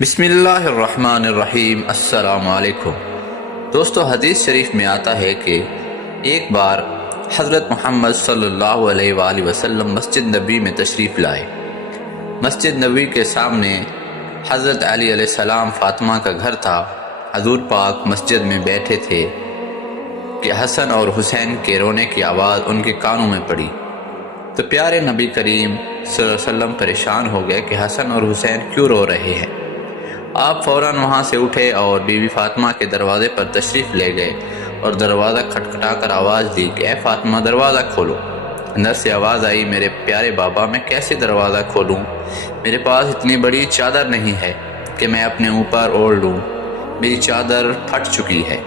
بسم اللہ الرحمن الرحیم۔ السلام علیکم دوستو، حدیث شریف میں آتا ہے کہ ایک بار حضرت محمد صلی اللہ علیہ وآلہ وسلم مسجد نبی میں تشریف لائے۔ مسجد نبی کے سامنے حضرت علی علیہ السلام فاطمہ کا گھر تھا۔ حضور پاک مسجد میں بیٹھے تھے کہ حسن اور حسین کے رونے کی آواز ان کے کانوں میں پڑی تو پیارے نبی کریم صلی اللہ علیہ وسلم پریشان ہو گئے کہ حسن اور حسین کیوں رو رہے ہیں۔ آپ فوراً وہاں سے اٹھے اور بی بی فاطمہ کے دروازے پر تشریف لے گئے اور دروازہ کھٹکھٹا کر آواز دی کہ اے فاطمہ دروازہ کھولو۔ اندر سے آواز آئی، میرے پیارے بابا میں کیسے دروازہ کھولوں؟ میرے پاس اتنی بڑی چادر نہیں ہے کہ میں اپنے اوپر اوڑھ لوں، میری چادر پھٹ چکی ہے۔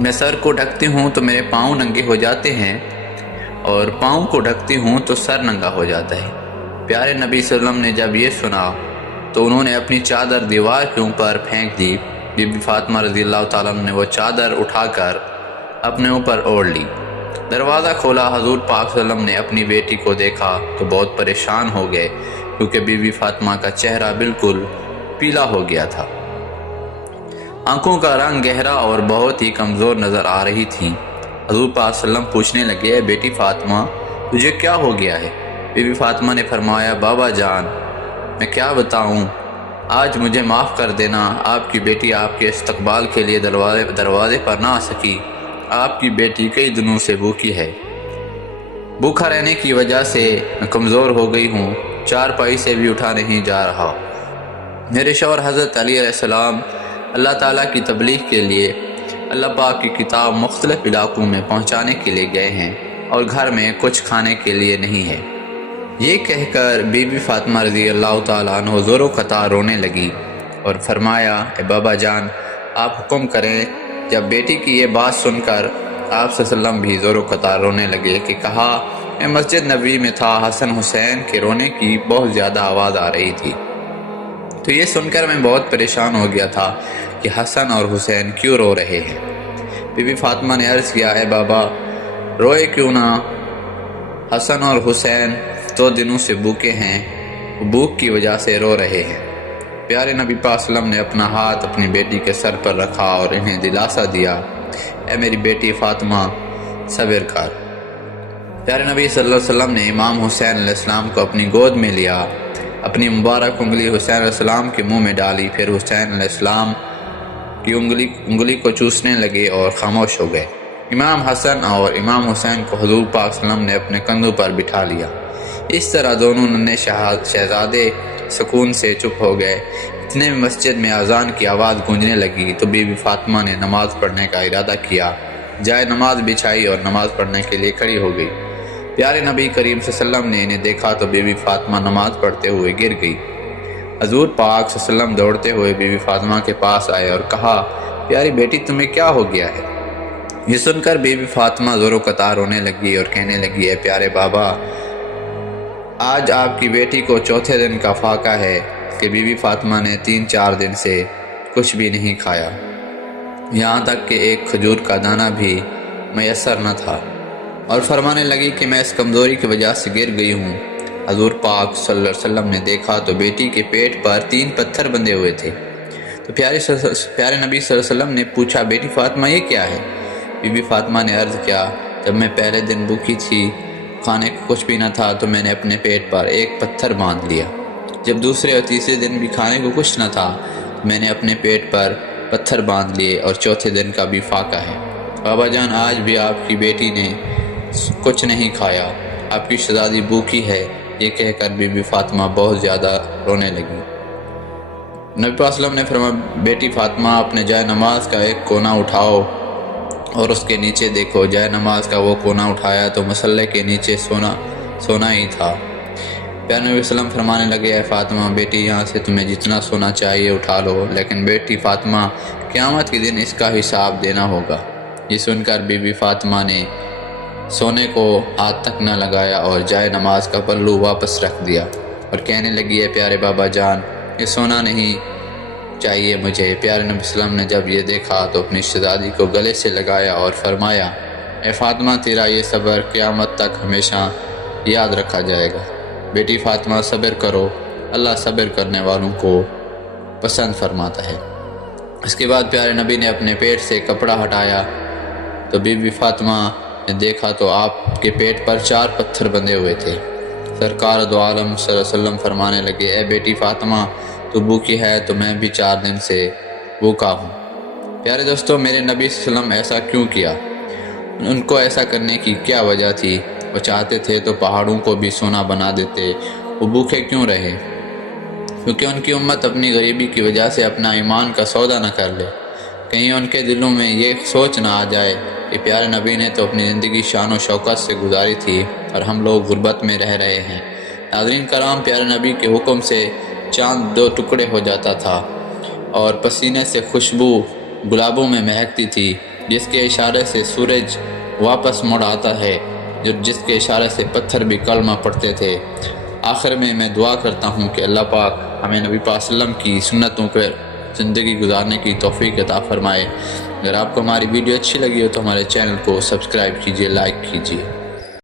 میں سر کو ڈھکتی ہوں تو میرے پاؤں ننگے ہو جاتے ہیں اور پاؤں کو ڈھکتی ہوں تو سر ننگا ہو جاتا ہے۔ پیارے نبی صلی اللہ علیہ وسلم نے جب یہ سنا تو انہوں نے اپنی چادر دیوار کے اوپر پھینک دی۔ بی بی فاطمہ رضی اللہ تعالیٰ عنہ نے وہ چادر اٹھا کر اپنے اوپر اوڑھ لی۔ دروازہ کھولا، حضور پاک صلی اللہ علیہ وسلم نے اپنی بیٹی کو دیکھا تو بہت پریشان ہو گئے کیونکہ بی بی فاطمہ کا چہرہ بالکل پیلا ہو گیا تھا، آنکھوں کا رنگ گہرا اور بہت ہی کمزور نظر آ رہی تھی۔ حضور پاک صلی اللہ علیہ وسلم پوچھنے لگے، بیٹی فاطمہ تجھے کیا ہو گیا ہے؟ بی بی فاطمہ نے فرمایا، بابا جان میں کیا بتاؤں، آج مجھے معاف کر دینا، آپ کی بیٹی آپ کے استقبال کے لیے دروازے پر نہ آ سکی۔ آپ کی بیٹی کئی دنوں سے بھوکی ہے، بھوکا رہنے کی وجہ سے میں کمزور ہو گئی ہوں، چارپائی سے بھی اٹھا نہیں جا رہا۔ میرے شوہر حضرت علی علیہ السلام اللہ تعالیٰ کی تبلیغ کے لیے اللہ پاک کی کتاب مختلف علاقوں میں پہنچانے کے لیے گئے ہیں اور گھر میں کچھ کھانے کے لیے نہیں ہے۔ یہ کہہ کر بی بی فاطمہ رضی اللہ تعالیٰ عنہ زور و قطع رونے لگی اور فرمایا، اے بابا جان آپ حکم کریں۔ جب بیٹی کی یہ بات سن کر آپ صلی اللہ علیہ وسلم بھی زور و قطع رونے لگے کہ کہا، میں مسجد نبی میں تھا، حسن حسین کے رونے کی بہت زیادہ آواز آ رہی تھی، تو یہ سن کر میں بہت پریشان ہو گیا تھا کہ حسن اور حسین کیوں رو رہے ہیں۔ بی بی فاطمہ نے عرض کیا، اے بابا روئے کیوں نہ، حسن اور حسین 2 دنوں سے بھوکے ہیں، بھوک کی وجہ سے رو رہے ہیں۔ پیارے نبی پاک صلی اللہ علیہ وسلم نے اپنا ہاتھ اپنی بیٹی کے سر پر رکھا اور انہیں دلاسا دیا، اے میری بیٹی فاطمہ صبر کر۔ پیارے نبی صلی اللہ علیہ وسلم نے امام حسین علیہ السلام کو اپنی گود میں لیا، اپنی مبارک انگلی حسین علیہ السلام کے منہ میں ڈالی، پھر حسین علیہ السلام کی انگلی کو چوسنے لگے اور خاموش ہو گئے۔ امام حسن اور امام حسین کو حضور پاک صلی اللہ علیہ وسلم نے اپنے کندھوں پر بٹھا لیا۔ اس طرح دونوں ننھے شہزادے سکون سے چپ ہو گئے۔ اتنے میں مسجد میں اذان کی آواز گونجنے لگی تو بی بی فاطمہ نے نماز پڑھنے کا ارادہ کیا، جائے نماز بچھائی اور نماز پڑھنے کے لیے کھڑی ہو گئی۔ پیارے نبی کریم صلی اللہ علیہ وسلم نے انہیں دیکھا تو بی بی فاطمہ نماز پڑھتے ہوئے گر گئی۔ حضور پاک صلی اللہ علیہ وسلم دوڑتے ہوئے بی بی فاطمہ کے پاس آئے اور کہا، پیاری بیٹی تمہیں کیا ہو گیا ہے؟ یہ سن کر بی بی فاطمہ زور و قطع رونے لگی اور کہنے لگی، اے پیارے بابا آج آپ کی بیٹی کو 4تھے دن کا فاقہ ہے کہ بی بی فاطمہ نے 3-4 دن سے کچھ بھی نہیں کھایا، یہاں تک کہ ایک کھجور کا دانہ بھی میسر نہ تھا، اور فرمانے لگی کہ میں اس کمزوری کی وجہ سے گر گئی ہوں۔ حضور پاک صلی اللہ علیہ وسلم نے دیکھا تو بیٹی کے پیٹ پر 3 پتھر بندھے ہوئے تھے، تو پیارے نبی صلی اللہ علیہ وسلم نے پوچھا، بیٹی فاطمہ یہ کیا ہے؟ بی بی فاطمہ نے عرض کیا، جب میں پہلے دن بھوکی تھی، کھانے کو کچھ بھی نہ تھا تو میں نے اپنے پیٹ پر ایک پتھر باندھ لیا، جب دوسرے اور تیسرے دن بھی کھانے کو کچھ نہ تھا تو میں نے اپنے پیٹ پر پتھر باندھ لیے، اور 4تھے دن کا بھی فاقہ ہے۔ بابا جان آج بھی آپ کی بیٹی نے کچھ نہیں کھایا، آپ کی شہزادی بھوکی ہے۔ یہ کہہ کر بی بی فاطمہ بہت زیادہ رونے لگی۔ نبی پاک صلی اللہ علیہ وسلم نے فرمایا، بیٹی فاطمہ اپنے جائے نماز کا ایک کونا اٹھاؤ اور اس کے نیچے دیکھو۔ جائے نماز کا وہ کونا اٹھایا تو مصلے کے نیچے سونا ہی تھا۔ پیارے نبی صلی اللہ علیہ وسلم فرمانے لگے، اے فاطمہ بیٹی یہاں سے تمہیں جتنا سونا چاہیے اٹھا لو، لیکن بیٹی فاطمہ قیامت کے دن اس کا حساب دینا ہوگا۔ یہ سن کر بی بی فاطمہ نے سونے کو ہاتھ تک نہ لگایا اور جائے نماز کا پلو واپس رکھ دیا اور کہنے لگی، اے پیارے بابا جان یہ سونا نہیں چاہیے مجھے۔ پیارے نبی صلی اللہ علیہ وسلم نے جب یہ دیکھا تو اپنی شہزادی کو گلے سے لگایا اور فرمایا، اے فاطمہ تیرا یہ صبر قیامت تک ہمیشہ یاد رکھا جائے گا۔ بیٹی فاطمہ صبر کرو، اللہ صبر کرنے والوں کو پسند فرماتا ہے۔ اس کے بعد پیارے نبی نے اپنے پیٹ سے کپڑا ہٹایا تو بی بی فاطمہ نے دیکھا تو آپ کے پیٹ پر 4 پتھر بندھے ہوئے تھے۔ سرکار دو عالم صلی اللہ علیہ وسلم فرمانے لگے، اے بیٹی فاطمہ، تو بھوکی ہے تو میں بھی 4 دن سے بھوکا ہوں۔ پیارے دوستو، میرے نبی صلی اللہ علیہ وسلم ایسا کیوں کیا؟ ان کو ایسا کرنے کی کیا وجہ تھی؟ وہ چاہتے تھے تو پہاڑوں کو بھی سونا بنا دیتے، وہ بھوکے کیوں رہے؟ کیونکہ ان کی امت اپنی غریبی کی وجہ سے اپنا ایمان کا سودا نہ کر لے، کہیں ان کے دلوں میں یہ سوچ نہ آ جائے کہ پیارے نبی نے تو اپنی زندگی شان و شوکت سے گزاری تھی اور ہم لوگ غربت میں رہ رہے ہیں۔ ناظرین کرام، پیارے نبی کے حکم سے چاند 2 ٹکڑے ہو جاتا تھا اور پسینے سے خوشبو گلابوں میں مہکتی تھی، جس کے اشارے سے سورج واپس مڑ آتا ہے، جس کے اشارے سے پتھر بھی کلمہ پڑھتے تھے۔ آخر میں دعا کرتا ہوں کہ اللہ پاک ہمیں نبی پاک صلی اللہ علیہ وسلم کی سنتوں پر زندگی گزارنے کی توفیق عطا فرمائے۔ اگر آپ کو ہماری ویڈیو اچھی لگی ہو تو ہمارے چینل کو سبسکرائب کیجیے، لائک کیجیے۔